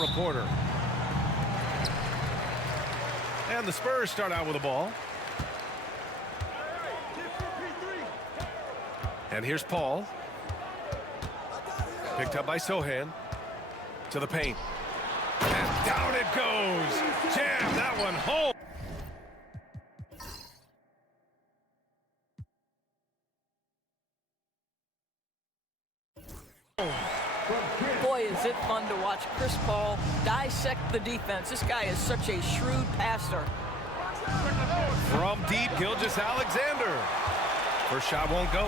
our reporter. And the Spurs start out with the ball. And here's Paul. Picked up by Sohan. To the paint. And down it goes. Jam that one home. Boy, is it fun to watch Chris Paul dissect the defense. This guy is such a shrewd passer. From deep, Gilgeous-Alexander. First shot won't go.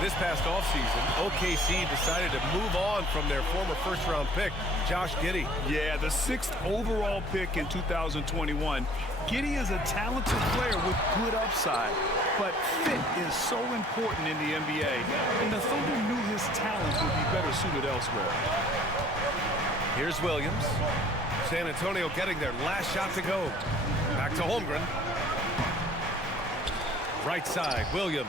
This past offseason, OKC decided to move on from their former first-round pick, Josh Giddey. Yeah, the 6th overall pick in 2021. Giddey is a talented player with good upside, but fit is so important in the NBA, and the Thunder knew his talents would be better suited elsewhere. Here's Williams. San Antonio getting their last shot to go. Back to Holmgren. Right side, Williams.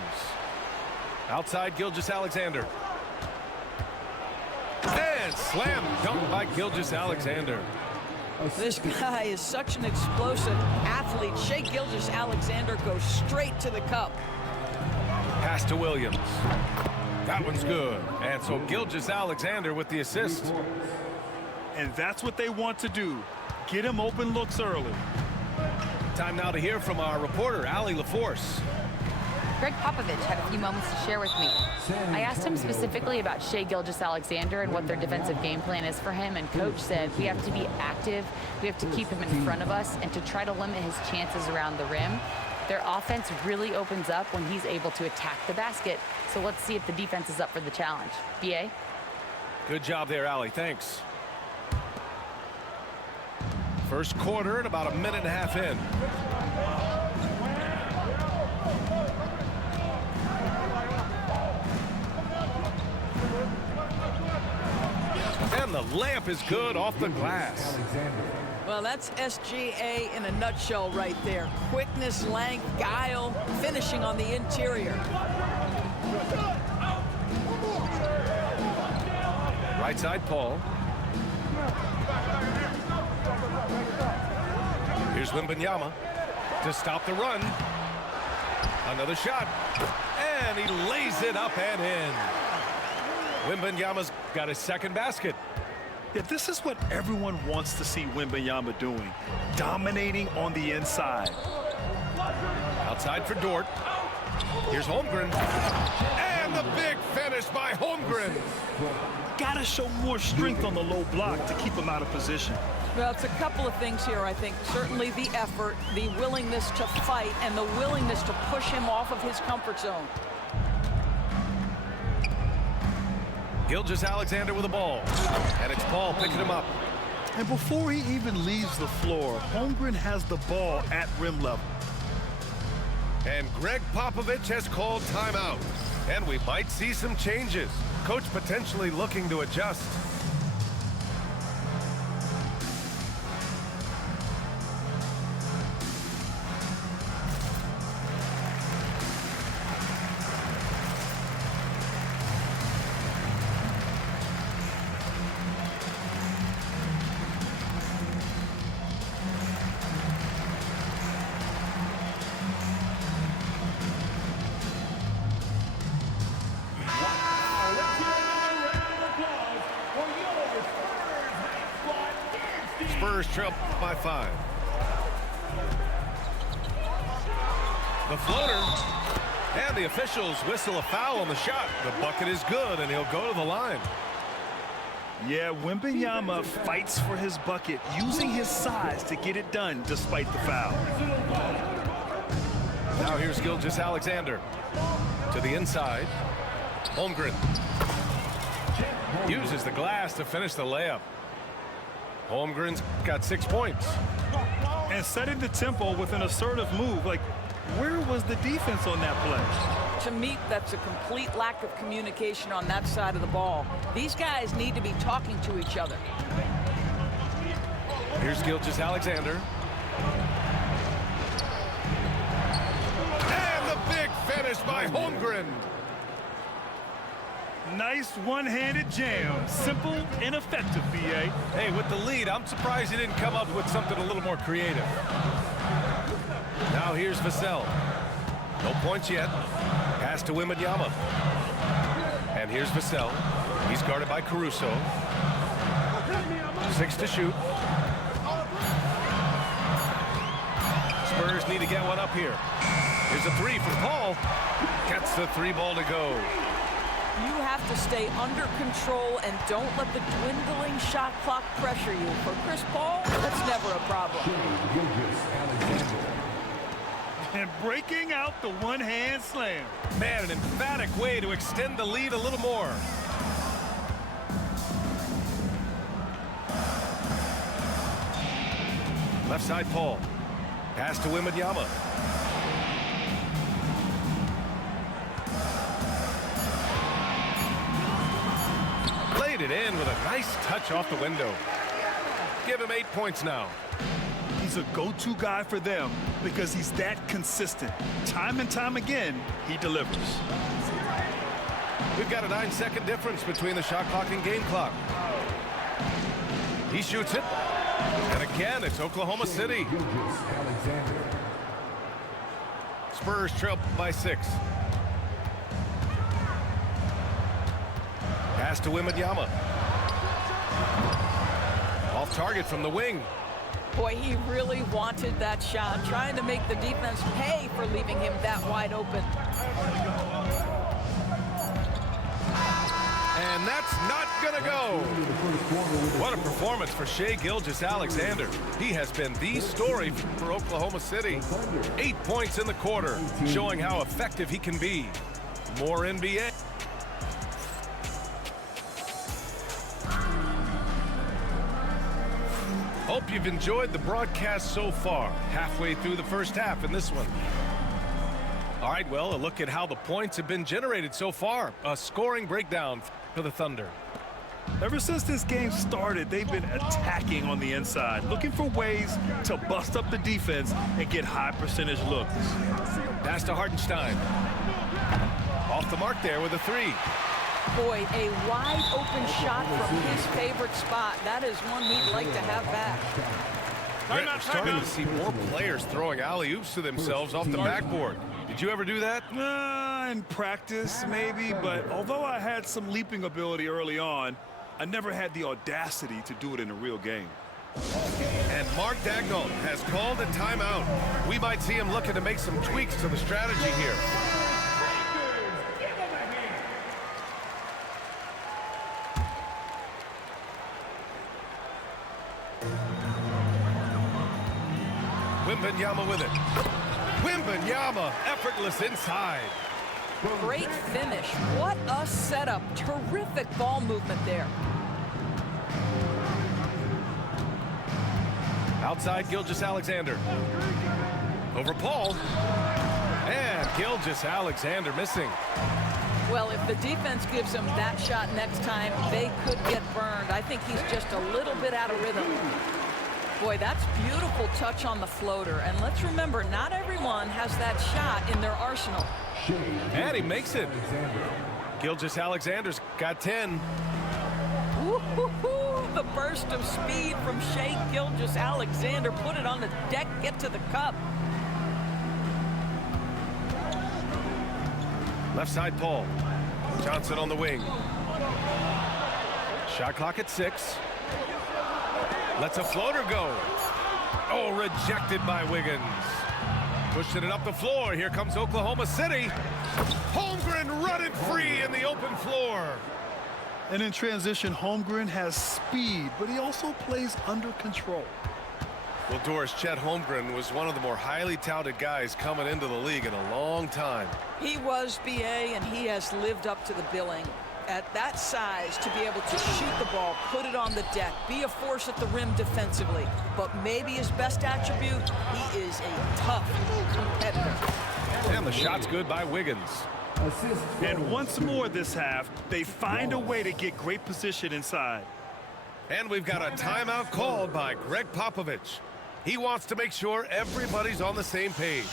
Outside, Gilgeous-Alexander. And slam dunk by Gilgeous-Alexander. This guy is such an explosive athlete. Shai Gilgeous-Alexander goes straight to the cup. Pass to Williams. That one's good. And so Gilgeous-Alexander with the assist. And that's what they want to do. Get him open looks early. Time now to hear from our reporter, Allie LaForce. Greg Popovich had a few moments to share with me. I asked him specifically about Shai Gilgeous-Alexander and what their defensive game plan is for him, and Coach said we have to be active, we have to keep him in front of us, and to try to limit his chances around the rim. Their offense really opens up when he's able to attack the basket, so let's see if the defense is up for the challenge. B.A.? Good job there, Allie. Thanks. First quarter and about a minute and a half in. And the layup is good off the glass. Well, that's SGA in a nutshell right there. Quickness, length, guile, finishing on the interior. Right side, Paul. Here's Wembanyama to stop the run. Another shot. And he lays it up and in. Wembanyama's got his second basket. Yeah, this is what everyone wants to see Wembanyama doing. Dominating on the inside. Outside for Dort. Here's Holmgren. And the big finish by Holmgren. Gotta show more strength on the low block to keep him out of position. Well, it's a couple of things here, I think. Certainly the effort, the willingness to fight, and the willingness to push him off of his comfort zone. Gilgeous-Alexander with the ball. And it's Paul picking him up. And before he even leaves the floor, Holmgren has the ball at rim level. And Greg Popovich has called timeout. And we might see some changes. Coach potentially looking to adjust. Spurs trail by 5. The floater. And the officials whistle a foul on the shot. The bucket is good, and he'll go to the line. Yeah, Wembanyama fights for his bucket, using his size to get it done despite the foul. Now here's Gilgeous-Alexander. To the inside. Holmgren. Uses the glass to finish the layup. Holmgren's got 6 points. And setting the tempo with an assertive move. Like, where was the defense on that play? To me, that's a complete lack of communication on that side of the ball. These guys need to be talking to each other. Here's Gilgeous-Alexander. And the big finish by Holmgren. Nice one-handed jam. Simple and effective, B.A. Hey, with the lead, I'm surprised he didn't come up with something a little more creative. Now here's Vassell. No points yet. Pass to Wemby. And here's Vassell. He's guarded by Caruso. 6 to shoot. Spurs need to get one up here. Here's a 3 from Paul. Gets the 3 ball to go. You have to stay under control and don't let the dwindling shot clock pressure you. For Chris Paul, that's never a problem. And breaking out the one-hand slam. Man, an emphatic way to extend the lead a little more. Left side, Paul. Pass to Wemby. Laid it in with a nice touch off the window. Give him 8 points now. He's a go-to guy for them because he's that consistent. Time and time again, he delivers. We've got a 9-second difference between the shot clock and game clock. He shoots it. And again, it's Oklahoma City. Spurs trail by 6. Pass to Wemby. Off target from the wing. Boy, he really wanted that shot, trying to make the defense pay for leaving him that wide open. And that's not gonna go. What a performance for Shai Gilgeous-Alexander. He has been the story for Oklahoma City. 8 points in the quarter, showing how effective he can be. More NBA. Hope you've enjoyed the broadcast so far. Halfway through the first half in this one. All right, well, a look at how the points have been generated so far. A scoring breakdown for the Thunder. Ever since this game started, they've been attacking on the inside, looking for ways to bust up the defense and get high percentage looks. Pass to Hartenstein. Off the mark there with a 3. Boy, a wide open shot from his favorite spot. That is one he'd like to have back. We're starting to see more players throwing alley-oops to themselves off the backboard. Did you ever do that? In practice, maybe, but although I had some leaping ability early on, I never had the audacity to do it in a real game. And Mark Daigneault has called a timeout. We might see him looking to make some tweaks to the strategy here. Wemby with it. Wemby, effortless inside. Great finish. What a setup. Terrific ball movement there. Outside, Gilgeous-Alexander. Over Paul. And Gilgeous-Alexander missing. Well, if the defense gives him that shot next time, they could get burned. I think he's just a little bit out of rhythm. Boy, that's beautiful touch on the floater. And let's remember, not everyone has that shot in their arsenal. And he makes it. Gilgeous-Alexander's got 10. Woo-hoo-hoo. The burst of speed from Shai Gilgeous-Alexander. Put it on the deck, get to the cup. Left side, Paul. Johnson on the wing. Shot clock at 6. Lets a floater go. Oh, rejected by Wiggins. Pushing it up the floor. Here comes Oklahoma City. Holmgren running free in the open floor. And in transition, Holmgren has speed, but he also plays under control. Well, Doris, Chet Holmgren was one of the more highly touted guys coming into the league in a long time. He was, BA, and he has lived up to the billing. At that size, to be able to shoot the ball, put it on the deck, be a force at the rim defensively. But maybe his best attribute, he is a tough competitor. And the shot's good by Wiggins. And once more this half, they find a way to get great position inside. And we've got a timeout called by Greg Popovich. He wants to make sure everybody's on the same page.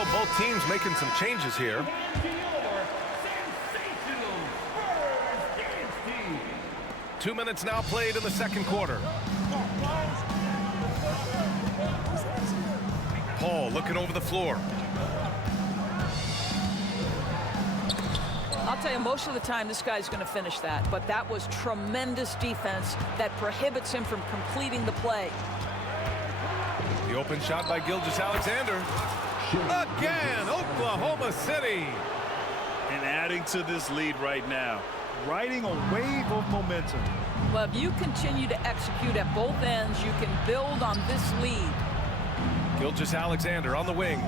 show both teams making some changes here. Two minutes now played in the second quarter. Paul looking over the floor. I'll tell you, most of the time this guy's going to finish that, but that was tremendous defense that prohibits him from completing the play. The open shot by Gilgeous-Alexander. Again, Oklahoma City. And adding to this lead right now, riding a wave of momentum. Well, if you continue to execute at both ends, you can build on this lead. Gilgeous-Alexander on the wing.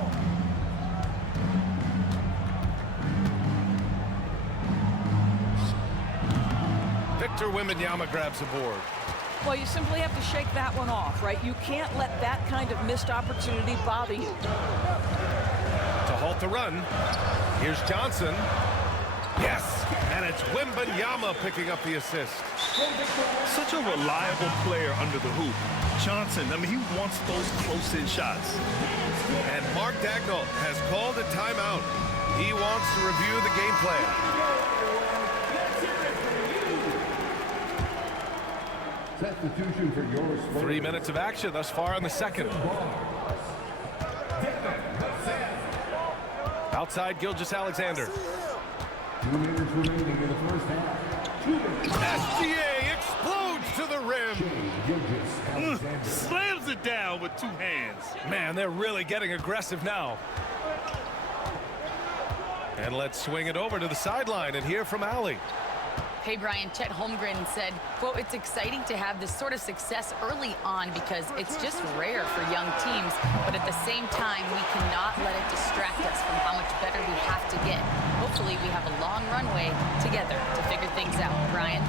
Victor Wembanyama grabs the board. Well, you simply have to shake that one off, right? You can't let that kind of missed opportunity bother you. To halt the run, here's Johnson. Yes, and it's Wembanyama picking up the assist. Such a reliable player under the hoop. Johnson, I mean, he wants those close-in shots. And Mark Dagnall has called a timeout. He wants to review the game plan. Substitution for your Spurs. 3 minutes of action thus far in the second. Outside Gilgeous-Alexander. 2 minutes remaining in the first half. SGA explodes to the rim. Slams it down with two hands. Man, they're really getting aggressive now. And let's swing it over to the sideline and hear from Allie. Hey, Brian, Chet Holmgren said, quote, "It's exciting to have this sort of success early on because it's just rare for young teams, but at the same time, we cannot let it distract us from how much better we have to get. Hopefully, we have a long runway together to figure things out." Brian?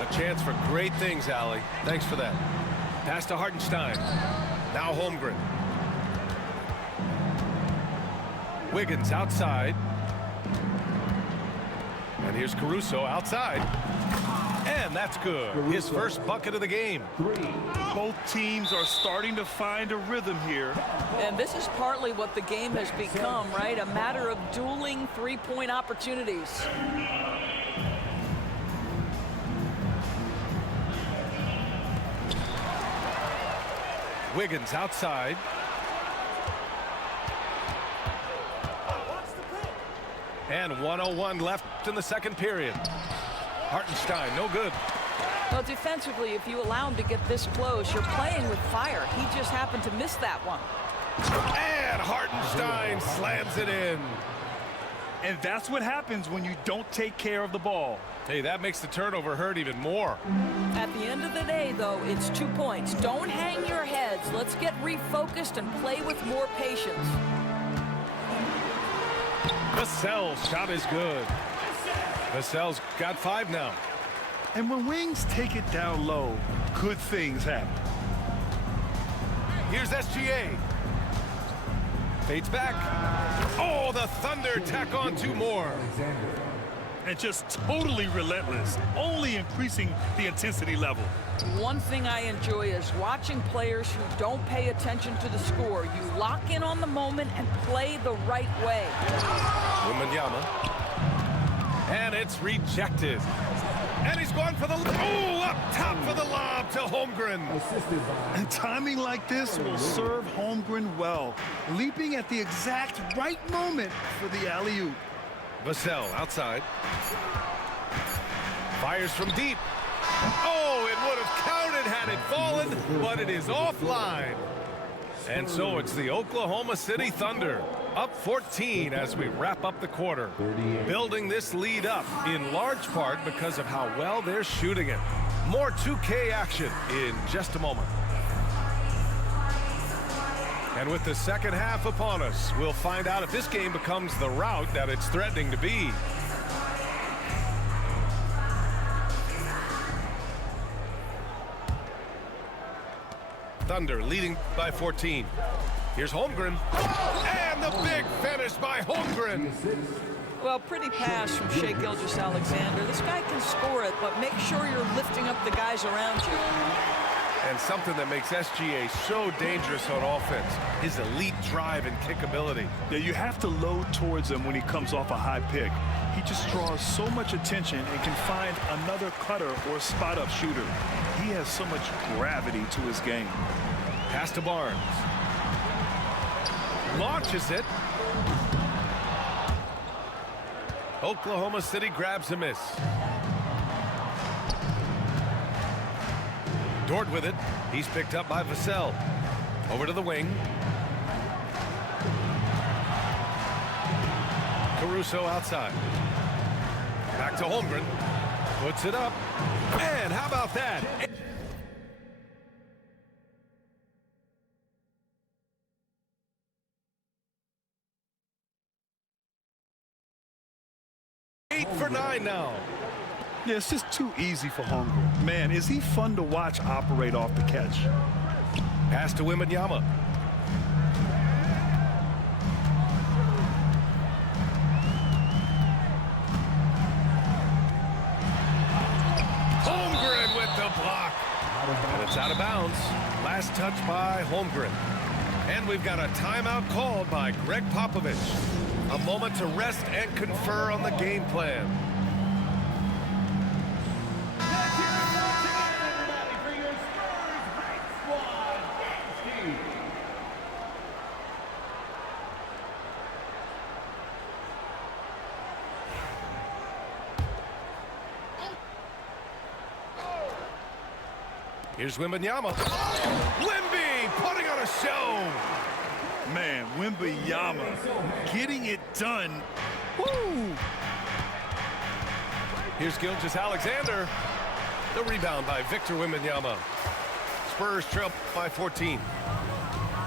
A chance for great things, Allie. Thanks for that. Pass to Hartenstein. Now Holmgren. Wiggins outside. And here's Caruso outside. And that's good. His first bucket of the game. Both teams are starting to find a rhythm here. And this is partly what the game has become, right? A matter of dueling three-point opportunities. Wiggins outside. And 1:01 left in the second period. Hartenstein, no good. Well, defensively, if you allow him to get this close, you're playing with fire. He just happened to miss that one. And Hartenstein slams it in. And that's what happens when you don't take care of the ball. Hey, that makes the turnover hurt even more. At the end of the day, though, it's 2 points. Don't hang your heads. Let's get refocused and play with more patience. Vassell's shot is good. Vassell's got 5 now. And when Wings take it down low, good things happen. Here's SGA. Fades back. Oh, the Thunder tack on 2 more. And just totally relentless, only increasing the intensity level. One thing I enjoy is watching players who don't pay attention to the score. You lock in on the moment and play the right way. Wembanyama. And it's rejected. And he's going for the... Oh, up top for the lob to Holmgren. And timing like this will serve Holmgren well, leaping at the exact right moment for the alley-oop. Vassell outside. Fires from deep. Oh, it would have counted had it fallen, but it is offline. And so it's the Oklahoma City Thunder, up 14 as we wrap up the quarter. Building this lead up in large part because of how well they're shooting it. More 2K action in just a moment. And with the second half upon us, we'll find out if this game becomes the rout that it's threatening to be. Thunder leading by 14. Here's Holmgren. And the big finish by Holmgren. Well, pretty pass from Shai Gilgeous-Alexander. This guy can score it, but make sure you're lifting up the guys around you. And something that makes SGA so dangerous on offense, his elite drive and kickability. Yeah, you have to load towards him when he comes off a high pick. He just draws so much attention and can find another cutter or spot-up shooter. He has so much gravity to his game. Pass to Barnes. Launches it. Oklahoma City grabs a miss. Dort with it. He's picked up by Vassell. Over to the wing. Caruso outside. Back to Holmgren. Puts it up. And how about that? Eight for 9 now. Yeah, it's just too easy for Holmgren. Man, is he fun to watch operate off the catch. Pass to Wembanyama. Holmgren with the block. And it's out of bounds. Last touch by Holmgren. And we've got a timeout called by Greg Popovich. A moment to rest and confer on the game plan. Here's Wembanyama. Wemby putting on a show. Man, Wembanyama getting it done. Woo! Here's Gilgeous-Alexander. The rebound by Victor Wembanyama. Spurs trail by 14.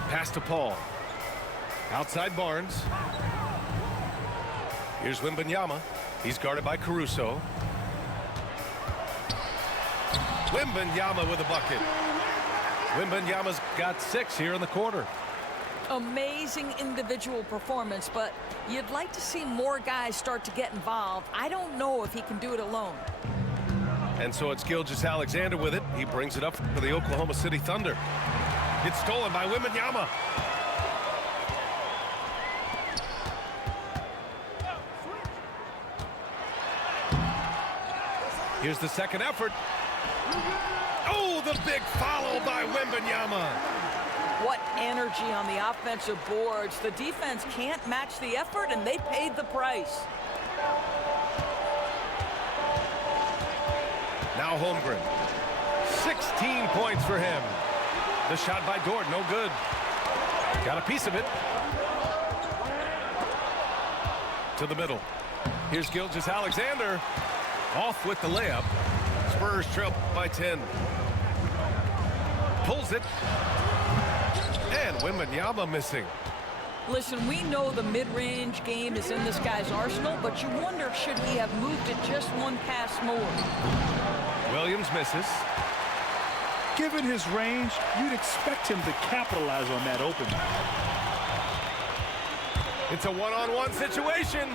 Pass to Paul. Outside Barnes. Here's Wembanyama. He's guarded by Caruso. Wembanyama with a bucket. Wembanyama's got 6 here in the quarter. Amazing individual performance, but you'd like to see more guys start to get involved. I don't know if he can do it alone. And so it's Gilgeous-Alexander with it. He brings it up for the Oklahoma City Thunder. It's stolen by Wembanyama. Here's the second effort. Oh, the big follow by Wembanyama. What energy on the offensive boards. The defense can't match the effort, and they paid the price. Now Holmgren. 16 points for him. The shot by Dort, no good. Got a piece of it. To the middle. Here's Gilgeous-Alexander. Off with the layup. Spurs trail by 10. Pulls it. And Wembanyama missing. Listen, we know the mid-range game is in this guy's arsenal, but you wonder, should he have moved it just one pass more? Williams misses. Given his range, you'd expect him to capitalize on that opening. It's a one-on-one situation.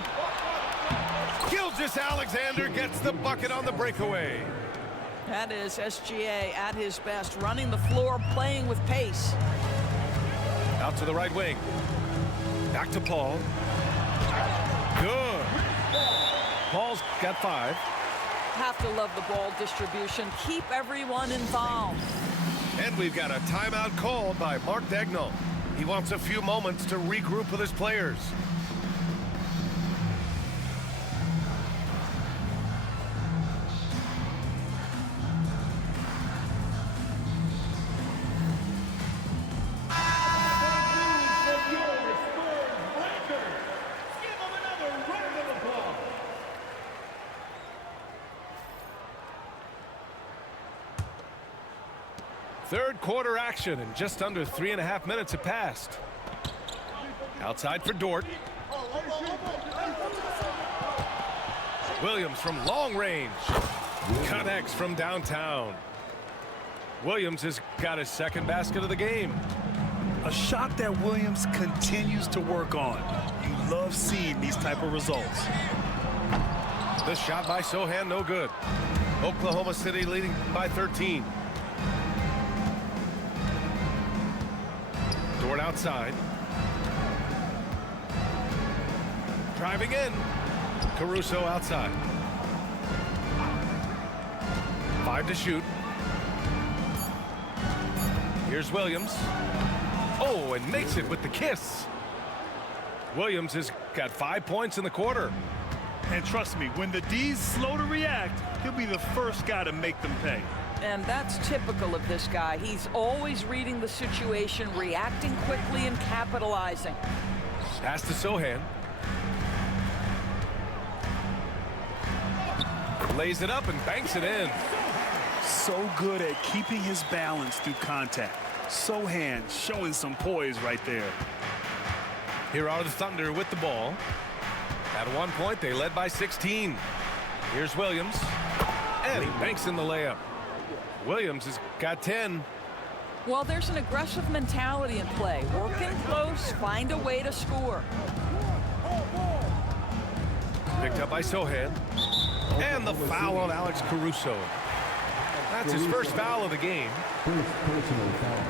Gilgeous-Alexander gets the bucket on the breakaway. That is SGA at his best, running the floor, playing with pace. Out to the right wing. Back to Paul. Good. Paul's got 5. Have to love the ball distribution. Keep everyone involved. And we've got a timeout called by Mark Daigneault. He wants a few moments to regroup with his players. Third quarter action, and just under 3.5 minutes have passed. Outside for Dort. Williams from long range. Connects from downtown. Williams has got his second basket of the game. A shot that Williams continues to work on. You love seeing these type of results. The shot by Sohan, no good. Oklahoma City leading by 13. Short outside. Driving in. Caruso outside. 5 to shoot. Here's Williams. Oh, and makes it with the kiss. Williams has got 5 points in the quarter. And trust me, when the D's slow to react, he'll be the first guy to make them pay. And that's typical of this guy. He's always reading the situation, reacting quickly, and capitalizing. Pass to Sohan. Lays it up and banks it in. So good at keeping his balance through contact. Sohan showing some poise right there. Here are the Thunder with the ball. At one point, they led by 16. Here's Williams. And he banks in the layup. Williams has got 10. Well, there's an aggressive mentality in play. Working close, find a way to score. Picked up by Sohan. And the foul on Alex Caruso. That's his first foul of the game. First personal foul.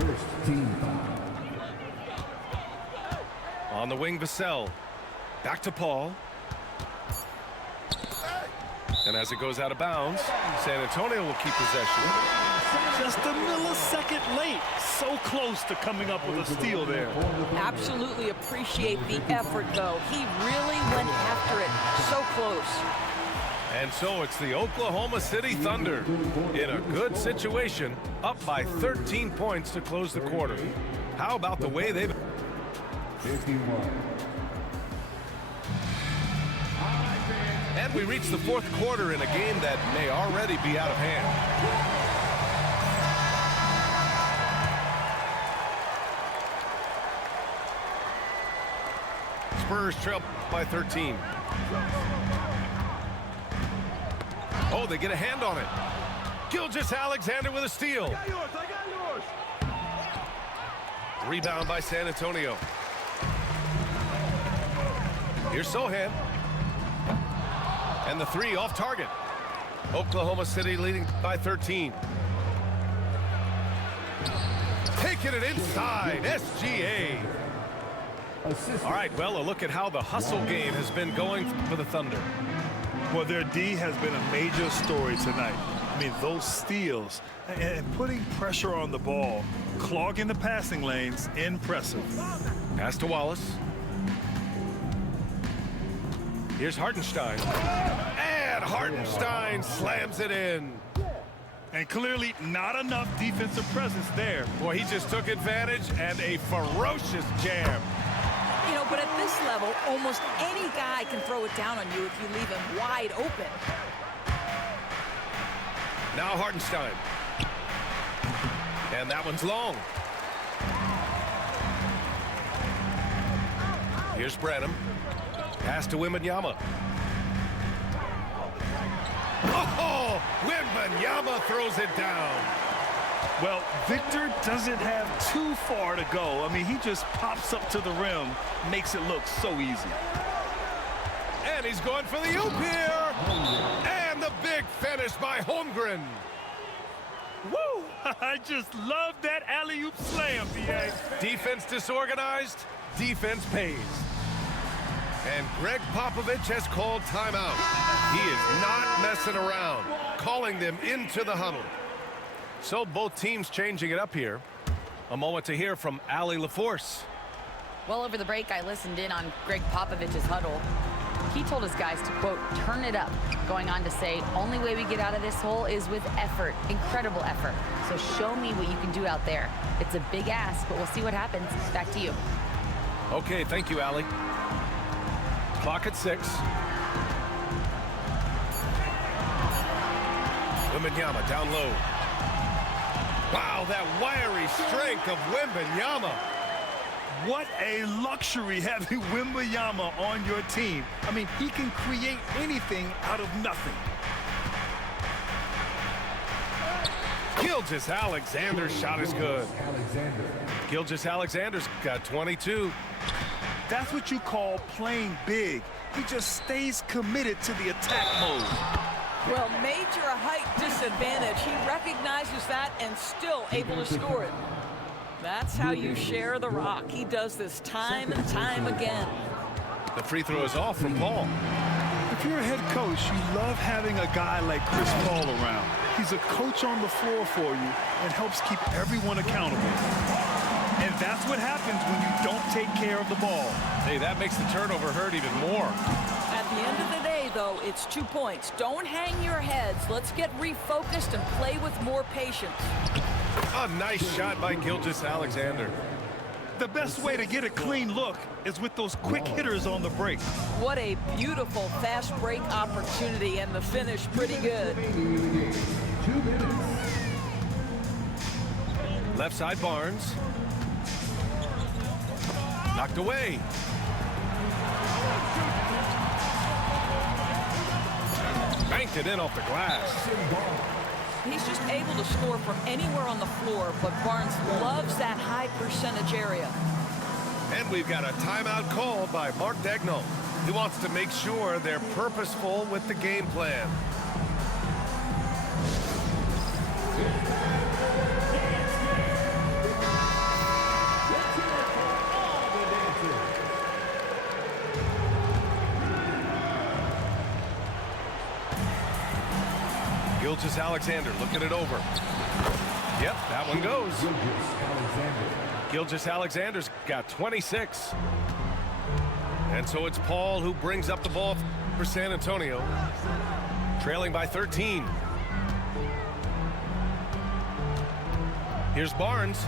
First team foul. On the wing, Vassell. Back to Paul. And as it goes out of bounds, San Antonio will keep possession. Just a millisecond late. So close to coming up with a steal there. Absolutely appreciate the effort, though. He really went after it. So close. And so it's the Oklahoma City Thunder in a good situation, up by 13 points to close the quarter. How about the way they've... 51. And we reach the fourth quarter in a game that may already be out of hand. Spurs trail by 13. Oh, they get a hand on it. Gilgeous-Alexander with a steal. I got yours. Rebound by San Antonio. Here's Sohan. And the three off target. Oklahoma City leading by 13. Taking it inside. SGA. All right, well, a look at how the hustle game has been going for the Thunder. Well, their D has been a major story tonight. I mean, those steals and putting pressure on the ball, clogging the passing lanes, impressive. Pass to Wallace. Here's Hartenstein. And Hartenstein slams it in. And clearly not enough defensive presence there. Boy, he just took advantage and a ferocious jam. You know, but at this level, almost any guy can throw it down on you if you leave him wide open. Now Hartenstein. And that one's long. Here's Branham. Pass to Wemby. Oh, Wemby throws it down. Well, Victor doesn't have too far to go. I mean, he just pops up to the rim, makes it look so easy. And he's going for the oop here. And the big finish by Holmgren. Woo! I just love that alley-oop slam, B.A. Defense disorganized, defense pays. And Greg Popovich has called timeout. He is not messing around, calling them into the huddle. So both teams changing it up here. A moment to hear from Allie LaForce. Well, over the break, I listened in on Greg Popovich's huddle. He told his guys to, quote, turn it up, going on to say, only way we get out of this hole is with effort, incredible effort. So show me what you can do out there. It's a big ask, but we'll see what happens. Back to you. Okay, thank you, Allie. Clock at 6. Wemby down low. Wow, that wiry strength of Wemby. What a luxury having Wemby on your team. I mean, he can create anything out of nothing. Gilgeous-Alexander's shot is good. Gilgeous-Alexander's got 22. That's what you call playing big. He just stays committed to the attack mode. Well, major height disadvantage. He recognizes that and still able to score it. That's how you share the rock. He does this time and time again. The free throw is off from Paul. If you're a head coach, you love having a guy like Chris Paul around. He's a coach on the floor for you and helps keep everyone accountable. And that's what happens when you don't take care of the ball. Hey, that makes the turnover hurt even more. At the end of the day, though, it's 2 points. Don't hang your heads. Let's get refocused and play with more patience. A nice shot by Gilgeous-Alexander. The best way to get a clean look is with those quick hitters on the break. What a beautiful fast break opportunity, and the finish pretty good. 2 minutes. Left side Barnes. Knocked away. Banked it in off the glass. He's just able to score from anywhere on the floor, but Barnes loves that high percentage area. And we've got a timeout called by Mark Daigneault. He wants to make sure they're purposeful with the game plan. Gilgeous-Alexander looking it over. Yep, that one goes. Gilgeous-Alexander's got 26. And so it's Paul who brings up the ball for San Antonio, trailing by 13. Here's Barnes,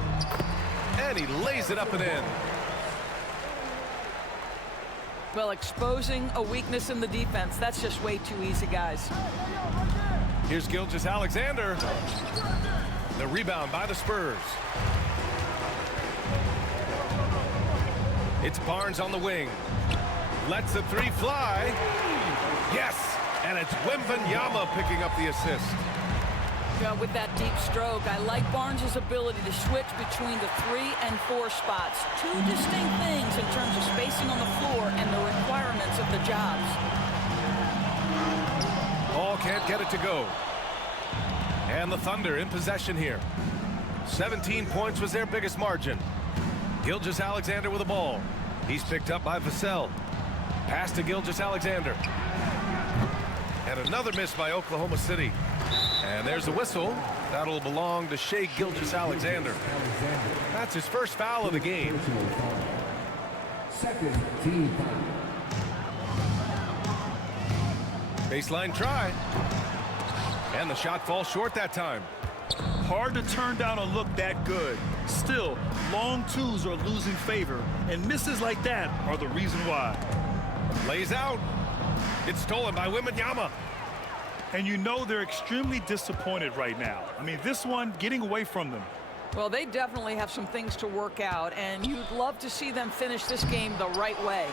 and he lays it up and in. Well, exposing a weakness in the defense, that's just way too easy, guys. Here's Gilgeous-Alexander. The rebound by the Spurs. It's Barnes on the wing. Lets the three fly. Yes! And it's Wemby picking up the assist. Yeah, with that deep stroke, I like Barnes' ability to switch between the 3 and 4 spots. Two distinct things in terms of spacing on the floor and the requirements of the jobs. Paul can't get it to go. And the Thunder in possession here. 17 points was their biggest margin. Gilgeous-Alexander with the ball. He's picked up by Vassell. Pass to Gilgeous-Alexander. And another miss by Oklahoma City. And there's a whistle. That'll belong to Shai Gilgeous-Alexander. That's his first foul of the game. Second team foul. Baseline try. And the shot falls short that time. Hard to turn down a look that good. Still, long twos are losing favor, and misses like that are the reason why. Lays out. It's stolen by Wemby. And you know they're extremely disappointed right now. I mean, this one getting away from them. Well, they definitely have some things to work out, and you'd love to see them finish this game the right way.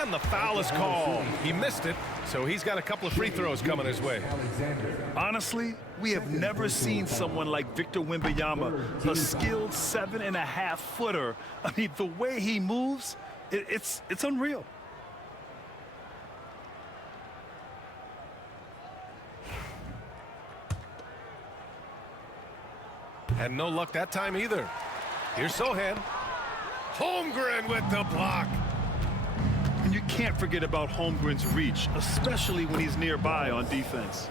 And the foul is called. He missed it, so he's got a couple of free throws coming his way. Honestly, we have never seen someone like Victor Wembanyama, a skilled 7.5-footer. I mean, the way he moves, it's unreal. And no luck that time either. Here's Sohan. Holmgren with the block. And you can't forget about Holmgren's reach, especially when he's nearby on defense.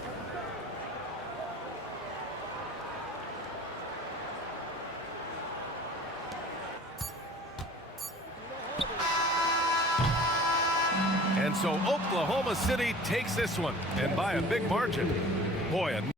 And so Oklahoma City takes this one, and by a big margin. Boy, a